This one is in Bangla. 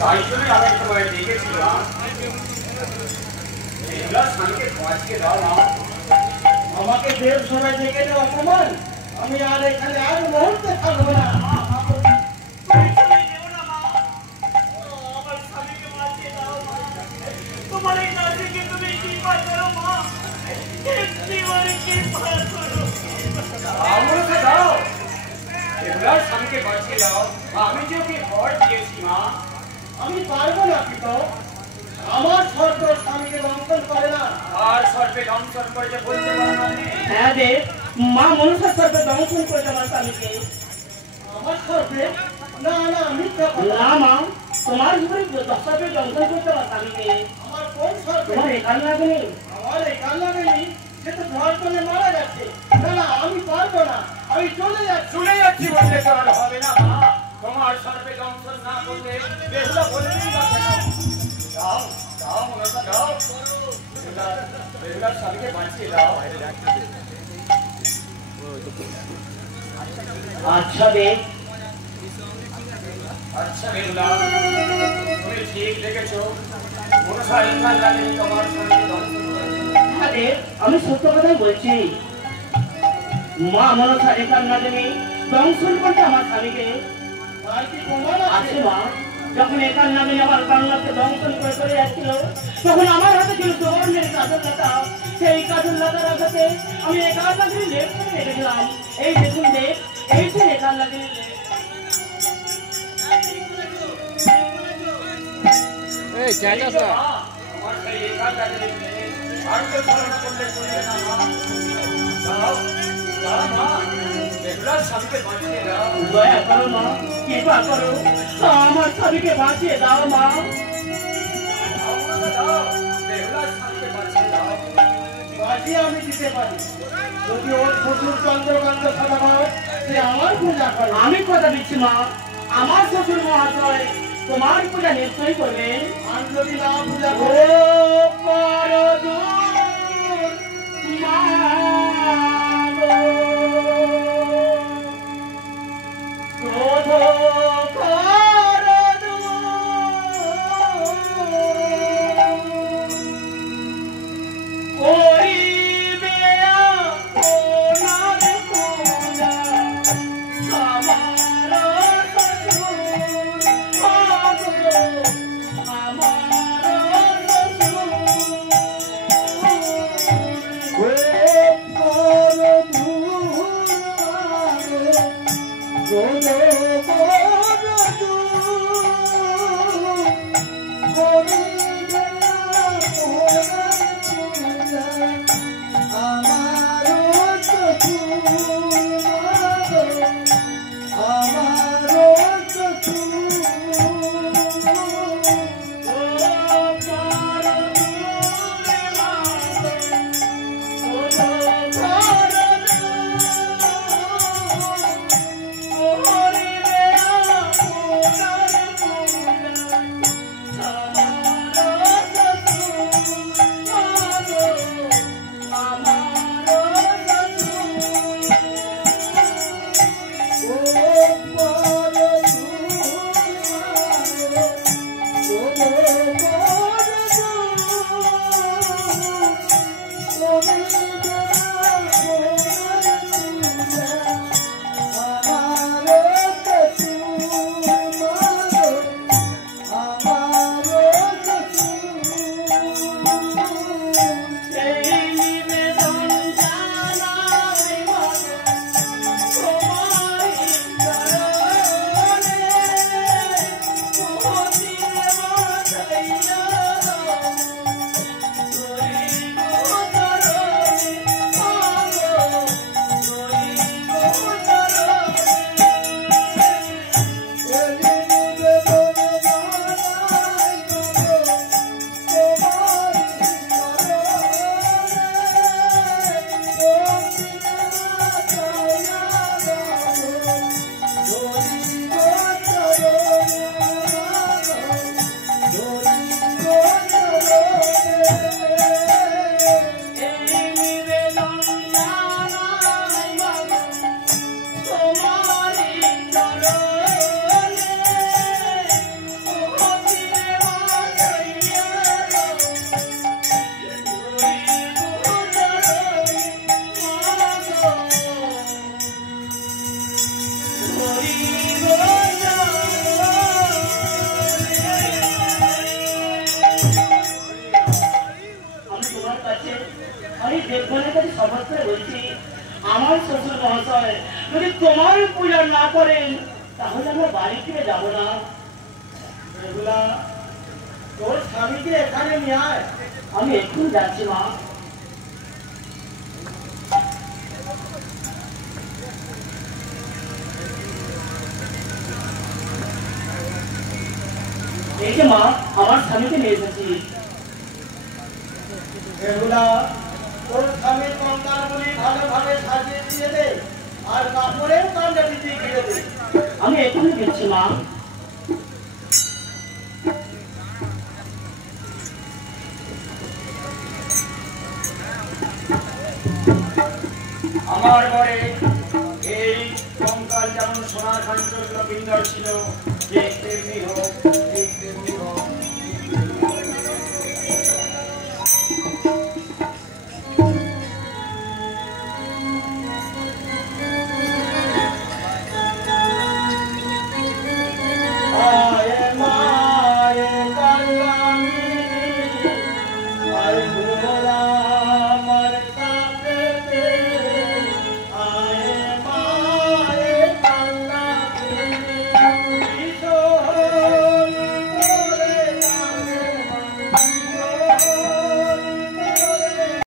তাই জন্যই আমি তোমায় ডেকেছিলাম। এগুলা স্বামীকে বাঁচিয়ে দাও না। আমাকে দেব সবাই ডেকে দেওয়া অপমান, আমি আর এখানে আর মুহূর্তে থাকবো না। তোমার এই নাতিকে তুমি কি করো মা? আমাকে দাও, এগুলা স্বামীকে বাঁচিয়ে দাও। আমি যে ওকে ভর দিয়েছি মা। আমি পারবো না পিতা, আমার সর্প স্বামীকে দংশন করে না। আর সর্পে দংশন করে যে বলতে পারো না? হ্যাঁ দেব, মা মনসা সর্পে দংশন করে আমার স্বামীকে। আমার সর্পে? না না, মিথ্যা কথা। না মা, তোমার উপরে সর্পে দংশন করতে আমার স্বামীকে। আমার কোন সর্পে? তোমার এখান লাগেনি? আমার এখান লাগেনি, সে তো ঝড় চলে মারা গেছে। না না, আমি পারবো না, আমি চলে যাচ্ছি। চলে যাচ্ছি বললে তো আর হবে না মা। তোমার সর্পে দংশন না করলে বেহুলা বলেই বা কেন? দাও দাও মনসা দাও, বেহুলার স্বামীকে বাঁচিয়ে দাও। আচ্ছা দেব। আচ্ছা বেহুলা, তুমি ঠিক দেখেছো, মনসা এখান লাগেনি তোমার স্বামীকে দংশন করেছে। হ্যাঁ দেব, আমি সত্য কথাই বলছি। মা মনসা এখান লাগেনি দংশন করতে আমার স্বামীকে। তার কি প্রমাণ আছে? আছে মা, যখন এখান লাগেনি আমার বাংলাকে দংশন করে চলে যাচ্ছিল, তখন আমার হাতে ছিল সুবর্ণের কাজল লতা। সেই কাজল লতার হাতে আমি এখান লাগেনি লেপ করে রেখেছিলাম। এই দেখুন দেব, এই সে এখান লাগেনি লেপ। এই চাচা স্যার আমার সেই এখান লাগেনি আর তো ধারণা করলে চলবে না মা। দাও দাও মা, বেহুলার স্বামীকে বাঁচিয়ে দাও। দয়া করো মা, কৃপা করো, আমার স্বামীকে বাঁচিয়ে দাও মা। দাও, বেহুলার স্বামীকে বাঁচিয়ে দাও। বাজিয়ে আমি দিতে পারি, যদি ওর শ্বশুর চন্দ্রকান্ত সদাগর সে আমার পূজা করে। আমি কথা দিচ্ছি মা, আমার শ্বশুর মহাশয় তোমার পূজা নিশ্চয়ই করবেন। আর যদি না পূজা ও করে? পরদূর মা গো, ক্রোধ করিবে আপনার পূজা আমার শ্বশুর আমার শ্বশুর আমার শ্বশুর মহাশয় যদি তোমার পূজা না করেন তাহলে আমরা বাড়ি ফিরে যাবো না। বেহুলা, তোর স্বামীকে এখানে নিয়ে আয়। আমি এক্ষুনি যাচ্ছি মা। এই যে মা, আমার স্বামীকে নিয়ে এসেছি। বেহুলা, তোর স্বামীর কঙ্কালগুলি ভালোভাবে সাজিয়ে দিয়ে দে, আর কাপড়েও কান্ডাটিতে ঘিরে দে। আমি এক্ষুনি দিচ্ছি মা। আমার ঘরে এই কঙ্কাল যেমন সোনার কাঞ্চন বিন্দর ছিল, যে তেমনি হোক